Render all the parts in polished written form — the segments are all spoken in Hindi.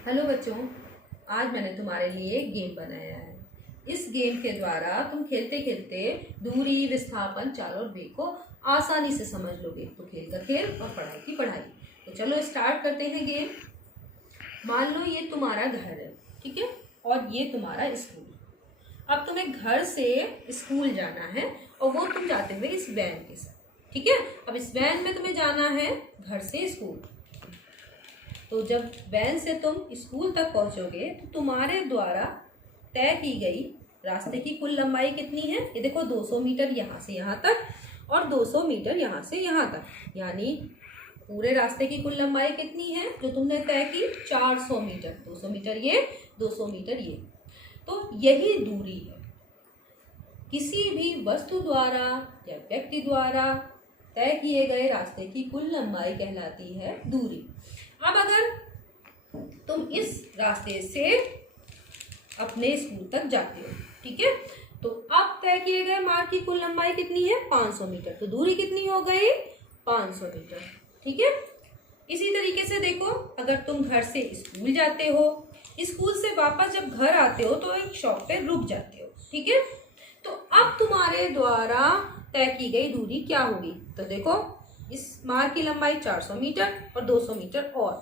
हेलो बच्चों, आज मैंने तुम्हारे लिए एक गेम बनाया है। इस गेम के द्वारा तुम खेलते खेलते दूरी, विस्थापन, चाल और वेग को आसानी से समझ लोगे। तो खेल का खेल और पढ़ाई की पढ़ाई। तो चलो स्टार्ट करते हैं गेम। मान लो ये तुम्हारा घर है, ठीक है, और ये तुम्हारा स्कूल। अब तुम्हें घर से स्कूल जाना है और वो तुम जाते हुए इस वैन के साथ, ठीक है। अब इस वैन में तुम्हें जाना है घर से स्कूल। तो जब वैन से तुम स्कूल तक पहुंचोगे तो तुम्हारे द्वारा तय की गई रास्ते की कुल लंबाई कितनी है? ये देखो, 200 मीटर यहाँ से यहाँ तक और 200 मीटर यहाँ से यहाँ तक, यानी पूरे रास्ते की कुल लंबाई कितनी है जो तुमने तय की? 400 मीटर। 200 मीटर ये, 200 मीटर ये। तो यही दूरी है। किसी भी वस्तु द्वारा या व्यक्ति द्वारा तय किए गए रास्ते की कुल लंबाई कहलाती है दूरी। अब अगर तुम इस रास्ते से अपने स्कूल तक जाते हो, ठीक है, तो अब तय किए गए मार्ग की कुल लंबाई कितनी है? 500 मीटर। तो दूरी कितनी हो गई? 500 मीटर, ठीक है। इसी तरीके से देखो, अगर तुम घर से स्कूल जाते हो, स्कूल से वापस जब घर आते हो तो एक शॉप पे रुक जाते हो, ठीक है। तो अब तुम्हारे द्वारा तय की गई दूरी क्या होगी? तो देखो, इस मार्ग की लंबाई 400 मीटर और 200 मीटर और,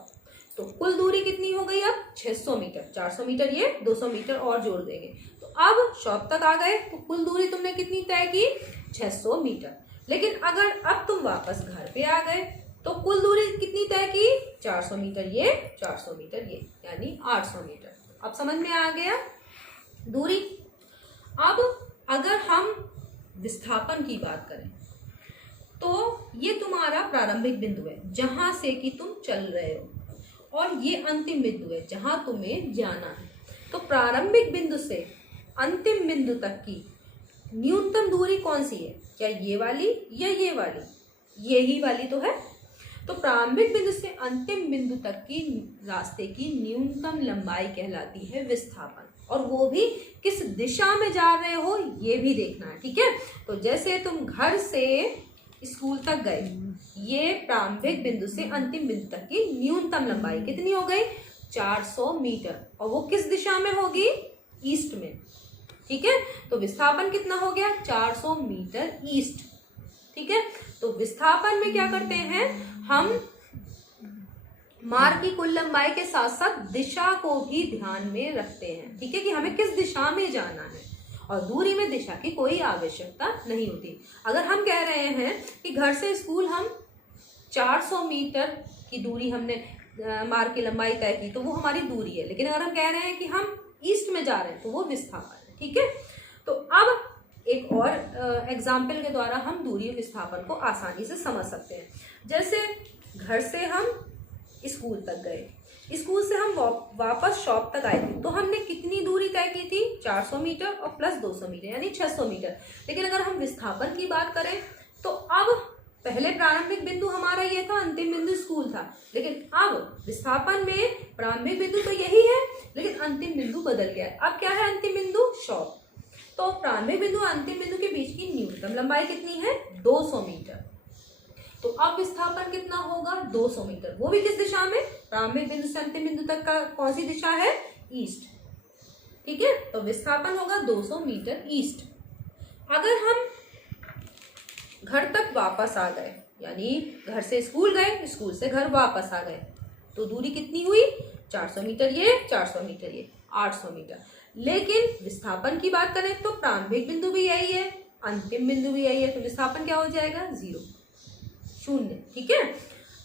तो कुल दूरी कितनी हो गई? अब 600 मीटर। 400 मीटर ये, 200 मीटर और जोड़ देंगे तो अब शॉप तक आ गए। तो कुल दूरी तुमने कितनी तय की? 600 मीटर। लेकिन अगर अब तुम वापस घर पे आ गए तो कुल दूरी कितनी तय की? 400 मीटर ये, 400 मीटर ये, यानी 800 मीटर। अब समझ में आ गया दूरी। अब अगर हम विस्थापन की बात करें तो ये तुम्हारा प्रारंभिक बिंदु है जहां से कि तुम चल रहे हो, और ये अंतिम बिंदु है जहां तुम्हें जाना है। तो प्रारंभिक बिंदु से अंतिम बिंदु तक की न्यूनतम दूरी कौन सी है? क्या ये वाली या ये वाली? यही वाली तो है। तो प्रारंभिक बिंदु से अंतिम बिंदु तक की रास्ते की न्यूनतम लंबाई कहलाती है विस्थापन, और वो भी किस दिशा में जा रहे हो ये भी देखना है, ठीक है। तो जैसे तुम घर से स्कूल तक गए, ये प्रारंभिक बिंदु से अंतिम बिंदु तक की न्यूनतम लंबाई कितनी हो गई? 400 मीटर, और वो किस दिशा में होगी? ईस्ट में, ठीक है। तो विस्थापन कितना हो गया? 400 मीटर ईस्ट, ठीक है। तो विस्थापन में क्या करते हैं हम? मार्ग की कुल लंबाई के साथ साथ दिशा को भी ध्यान में रखते हैं, ठीक है, कि हमें किस दिशा में जाना है। और दूरी में दिशा की कोई आवश्यकता नहीं होती। अगर हम कह रहे हैं कि घर से स्कूल हम 400 मीटर की दूरी हमने मार्ग की लंबाई तय की, तो वो हमारी दूरी है। लेकिन अगर हम कह रहे हैं कि हम ईस्ट में जा रहे हैं तो वो विस्थापन है, ठीक है। तो अब एक और एग्जाम्पल के द्वारा हम दूरी और विस्थापन को आसानी से समझ सकते हैं। जैसे घर से हम स्कूल तक गए, स्कूल से हम वापस शॉप तक आए थे, तो हमने कितनी दूरी तय की थी? 400 मीटर और प्लस 200 मीटर, यानी 600 मीटर। लेकिन अगर हम विस्थापन की बात करें तो अब पहले प्रारंभिक बिंदु हमारा ये था, अंतिम बिंदु स्कूल था। लेकिन अब विस्थापन में प्रारंभिक बिंदु तो यही है, लेकिन अंतिम बिंदु बदल गया। अब क्या है अंतिम बिंदु? शॉप। तो प्रारंभिक बिंदु और अंतिम बिंदु के बीच की न्यूनतम लंबाई कितनी है? 200 मीटर। तो अब विस्थापन कितना होगा? 200 मीटर। वो भी किस दिशा में? प्रारंभिक बिंदु से अंतिम बिंदु तक का कौन सी दिशा है? ईस्ट, ठीक है। तो विस्थापन होगा 200 मीटर ईस्ट। अगर हम घर तक वापस आ गए, यानी घर से स्कूल गए, स्कूल से घर वापस आ गए, तो दूरी कितनी हुई? 400 मीटर ये, 400 मीटर ये, 800 मीटर। लेकिन विस्थापन की बात करें तो प्रारंभिक बिंदु भी यही है, अंतिम बिंदु भी यही है, तो विस्थापन क्या हो जाएगा? 0, 0, ठीक है।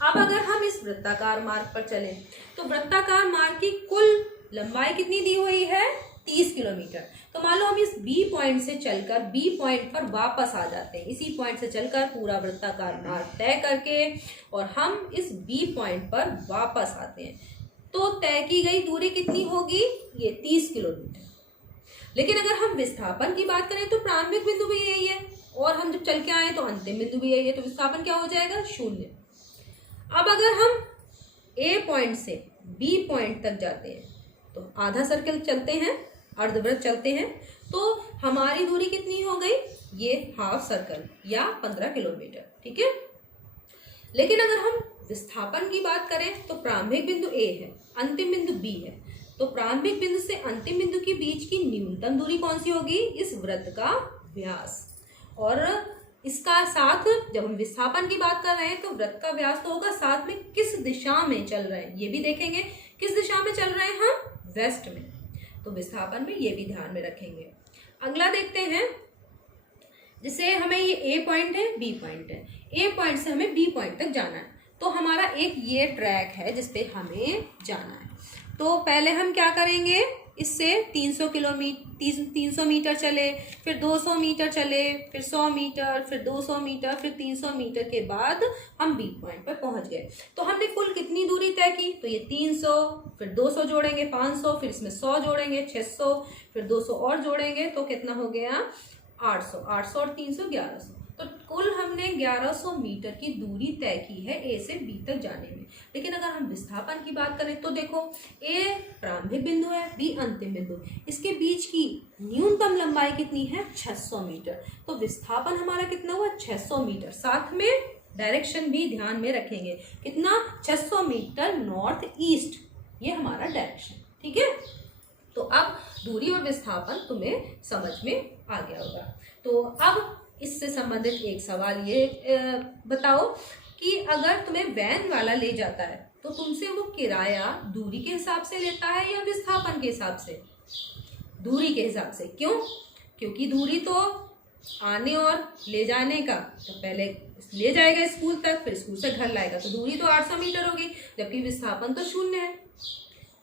अब अगर हम इस वृत्ताकार मार्ग पर चलें तो वृत्ताकार मार्ग की कुल लंबाई कितनी दी हुई है? 30 किलोमीटर। तो मान लो हम इस बी पॉइंट से चलकर बी पॉइंट पर वापस आ जाते हैं, इसी पॉइंट से चलकर पूरा वृत्ताकार मार्ग तय करके, और हम इस बी पॉइंट पर वापस आते हैं, तो तय की गई दूरी कितनी होगी? ये 30 किलोमीटर। लेकिन अगर हम विस्थापन की बात करें तो प्रारंभिक बिंदु भी यही है, और हम जब चल के आए तो अंतिम बिंदु भी यही है, तो विस्थापन क्या हो जाएगा? 0। अब अगर हम ए पॉइंट से बी पॉइंट तक जाते हैं तो आधा सर्कल चलते हैं, अर्धवृत्त चलते हैं, तो हमारी दूरी कितनी हो गई? ये हाफ सर्कल या 15 किलोमीटर, ठीक है। लेकिन अगर हम विस्थापन की बात करें तो प्रारंभिक बिंदु ए है, अंतिम बिंदु बी है, तो प्रारंभिक बिंदु से अंतिम बिंदु के बीच की न्यूनतम दूरी कौन सी होगी? इस वृत्त का व्यास। और इसका साथ जब हम विस्थापन की बात कर रहे हैं तो वृत्त का व्यास तो होगा, साथ में किस दिशा में चल रहे हैं ये भी देखेंगे, किस दिशा में चल रहे हैं हम? वेस्ट में। तो विस्थापन में ये भी ध्यान में रखेंगे। अगला देखते हैं, जिसे हमें ये ए पॉइंट है, बी पॉइंट है, ए पॉइंट से हमें बी पॉइंट तक जाना है, तो हमारा एक ये ट्रैक है जिसपे हमें जाना है। तो पहले हम क्या करेंगे, इससे 300 मीटर चले, फिर 200 मीटर चले, फिर 100 मीटर, फिर 200 मीटर, फिर 300 मीटर के बाद हम बी पॉइंट पर पहुंच गए। तो हमने कुल कितनी दूरी तय की? तो ये 300, फिर 200 जोड़ेंगे 500, फिर इसमें 100 जोड़ेंगे 600, फिर 200 और जोड़ेंगे तो कितना हो गया? 800। 800 और 300 1100। तो कुल हमने 1100 मीटर की दूरी तय की है ए से बी तक जाने में। लेकिन अगर हम विस्थापन की बात करें तो देखो, ए प्रारंभिक बिंदु है, बी अंतिम बिंदु, इसके बीच की न्यूनतम लंबाई कितनी है? 600 मीटर। तो विस्थापन हमारा कितना हुआ? 600 मीटर। साथ में डायरेक्शन भी ध्यान में रखेंगे, कितना? 600 मीटर नॉर्थ ईस्ट, ये हमारा डायरेक्शन। ठीक है, तो अब दूरी और विस्थापन तुम्हें समझ में आ गया होगा। तो अब इससे संबंधित एक सवाल ये बताओ कि अगर तुम्हें वैन वाला ले जाता है तो तुमसे वो किराया दूरी के हिसाब से लेता है या विस्थापन के हिसाब से? दूरी के हिसाब से। क्यों? क्योंकि दूरी तो आने और ले जाने का, तो पहले ले जाएगा स्कूल तक, फिर स्कूल से घर लाएगा, तो दूरी तो 800 मीटर होगी, जबकि विस्थापन तो 0 है।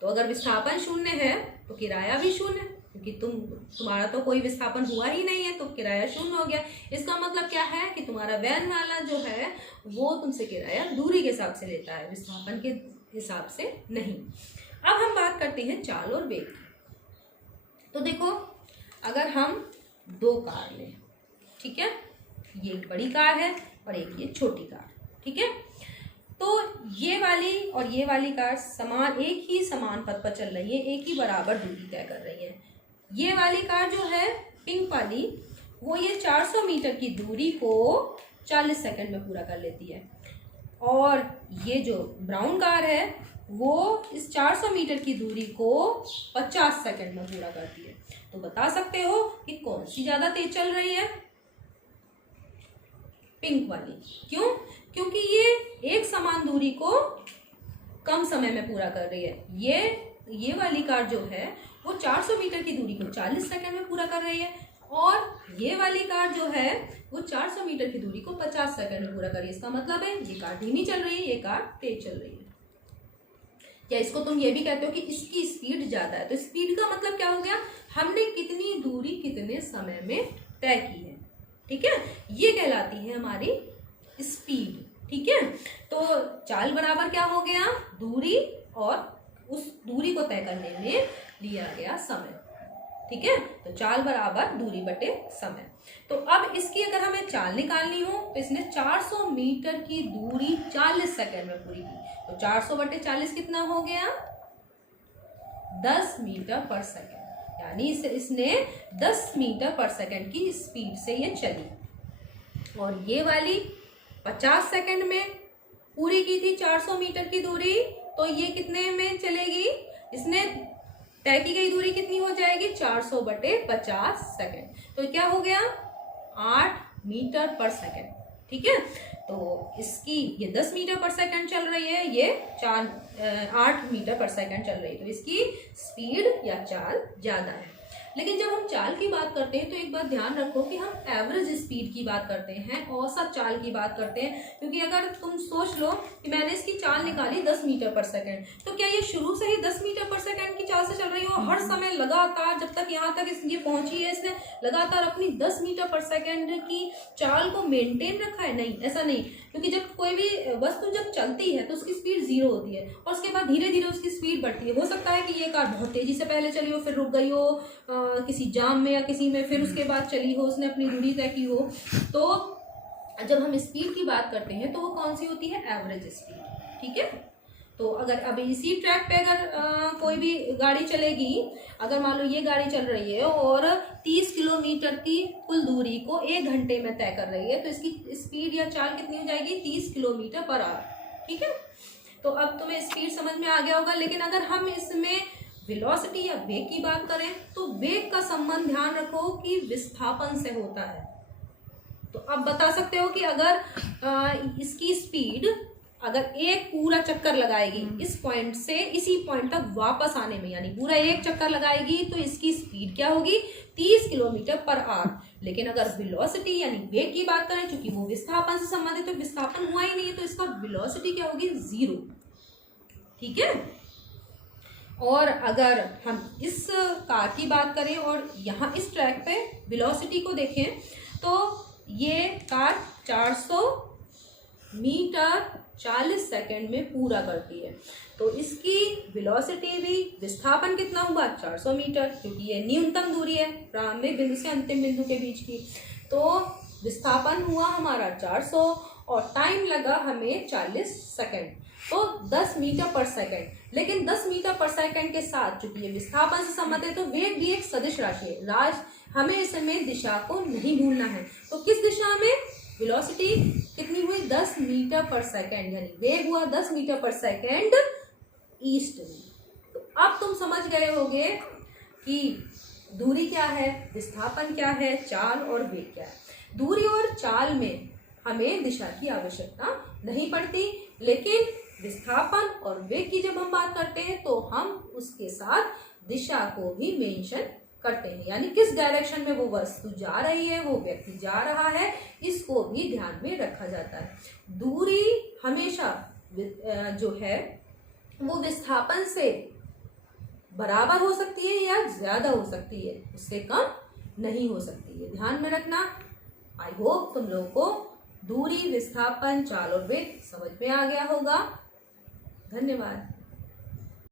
तो अगर विस्थापन 0 है तो किराया भी 0 है, क्योंकि तुम्हारा तो कोई विस्थापन हुआ ही नहीं है, तो किराया 0 हो गया। इसका मतलब क्या है कि तुम्हारा वैन वाला जो है वो तुमसे किराया दूरी के हिसाब से लेता है, विस्थापन के हिसाब से नहीं। अब हम बात करते हैं चाल और वेग की। तो देखो, अगर हम 2 कार लें, ठीक है, ये एक बड़ी कार है और एक ये छोटी कार, ठीक है, तो ये वाली और ये वाली कार एक ही समान पथ पर चल रही है, एक ही बराबर दूरी तय कर रही है। ये वाली कार जो है पिंक वाली, वो ये 400 मीटर की दूरी को 40 सेकंड में पूरा कर लेती है, और ये जो ब्राउन कार है वो इस 400 मीटर की दूरी को 50 सेकंड में पूरा करती है। तो बता सकते हो कि कौन सी ज्यादा तेज चल रही है? पिंक वाली। क्यों? क्योंकि ये एक समान दूरी को कम समय में पूरा कर रही है। ये वाली कार जो है वो 400 मीटर की दूरी को 40 सेकंड में पूरा कर रही है, और ये वाली कार जो है वो 400 मीटर की दूरी को 50 सेकंड में पूरा कर रही है। इसका मतलब है ये कार धीमी चल रही है, ये कार तेज चल रही है। या इसको तुम ये भी कहते हो कि इसकी स्पीड ज्यादा है। तो स्पीड का मतलब क्या हो गया? हमने कितनी दूरी कितने समय में तय की है, ठीक है, ये कहलाती है हमारी स्पीड। ठीक है, तो चाल बराबर क्या हो गया? दूरी और उस दूरी को तय करने में लिया गया समय। ठीक है, तो चाल बराबर दूरी बटे समय। तो अब इसकी अगर हमें चाल निकालनी हो तो इसने 400 मीटर की दूरी 40 सेकंड में पूरी की, तो 400 बटे 40 कितना हो गया? 10 मीटर पर सेकंड। यानी इसने 10 मीटर पर सेकंड की स्पीड से ये चली। और ये वाली 50 सेकंड में पूरी की थी 400 मीटर की दूरी, तो ये कितने में चलेगी? इसने तय की गई दूरी कितनी हो जाएगी? 400 बटे 50 सेकंड। तो क्या हो गया? 8 मीटर पर सेकंड। ठीक है, तो इसकी ये 10 मीटर पर सेकंड चल रही है, ये 8 मीटर पर सेकंड चल रही है, तो इसकी स्पीड या चाल ज्यादा है। लेकिन जब हम चाल की बात करते हैं तो एक बात ध्यान रखो कि हम एवरेज स्पीड की बात करते हैं, औसत चाल की बात करते हैं। क्योंकि अगर तुम सोच लो कि मैंने इसकी चाल निकाली 10 मीटर पर सेकंड, तो क्या ये शुरू से ही 10 मीटर पर सेकंड की चाल से चल रही हो? हर समय लगातार जब तक यहाँ तक ये पहुंची है, इसने लगातार अपनी 10 मीटर पर सेकंड की चाल को मेंटेन रखा है? नहीं, ऐसा नहीं। क्योंकि जब कोई भी वस्तु जब चलती है तो उसकी स्पीड 0 होती है, और उसके बाद धीरे धीरे उसकी स्पीड बढ़ती है। हो सकता है कि ये कार बहुत तेजी से पहले चली हो, फिर रुक गई हो किसी जाम में या किसी में, फिर उसके बाद चली हो, उसने अपनी दूरी तय की हो। तो जब हम स्पीड की बात करते हैं तो वो कौन सी होती है? Average speed. ठीक है, तो अगर अभी इसी ट्रैक पे अगर कोई भी गाड़ी चलेगी, अगर मान लो ये गाड़ी चल रही है और 30 किलोमीटर की कुल दूरी को 1 घंटे में तय कर रही है, तो इसकी स्पीड या चाल कितनी हो जाएगी? 30 किलोमीटर पर आवर। ठीक है, तो अब तुम्हें स्पीड समझ में आ गया होगा। लेकिन अगर हम इसमें वेलोसिटी या वेग की बात करें तो वेग का संबंध ध्यान रखो कि विस्थापन से होता है। तो अब बता सकते हो कि अगर इसकी स्पीड अगर एक पूरा चक्कर लगाएगी इस पॉइंट से इसी पॉइंट तक वापस आने में, यानी पूरा एक चक्कर लगाएगी, तो इसकी स्पीड क्या होगी? 30 किलोमीटर पर आवर। लेकिन अगर वेलोसिटी यानी वेग की बात करें, चूंकि वो विस्थापन से संबंधित, तो विस्थापन हुआ ही नहीं है, तो इसका वेलोसिटी क्या होगी? 0। ठीक है, और अगर हम इस कार की बात करें और यहाँ इस ट्रैक पे वेलोसिटी को देखें, तो ये कार 400 मीटर 40 सेकंड में पूरा करती है। तो इसकी वेलोसिटी भी, विस्थापन कितना हुआ? 400 मीटर, क्योंकि ये न्यूनतम दूरी है प्रारंभिक बिंदु से अंतिम बिंदु के बीच की। तो विस्थापन हुआ हमारा 400 और टाइम लगा हमें 40 सेकंड, तो 10 मीटर पर सेकंड। लेकिन 10 मीटर पर सेकंड के साथ चूंकि ये विस्थापन से संबंधित है, तो वेग भी एक सदिश राशि है। हमें इसमें दिशा को नहीं भूलना है। तो किस दिशा में? वेलोसिटी कितनी हुई? 10 मीटर पर सेकंड, यानी वेग हुआ 10 मीटर पर सेकंड ईस्ट में। तो अब तुम समझ गए होगे कि दूरी क्या है, विस्थापन क्या है, चाल और वेग क्या है। दूरी और चाल में हमें दिशा की आवश्यकता नहीं पड़ती, लेकिन विस्थापन और वेग की जब हम बात करते हैं तो हम उसके साथ दिशा को भी मेंशन करते हैं, यानी किस डायरेक्शन में वो वस्तु जा रही है, वो व्यक्ति जा रहा है, इसको भी ध्यान में रखा जाता है। दूरी हमेशा जो है वो विस्थापन से बराबर हो सकती है या ज्यादा हो सकती है, उससे कम नहीं हो सकती है, ध्यान में रखना। आई होप तुम लोगों को दूरी, विस्थापन, चाल और वेग समझ में आ गया होगा। धन्यवाद।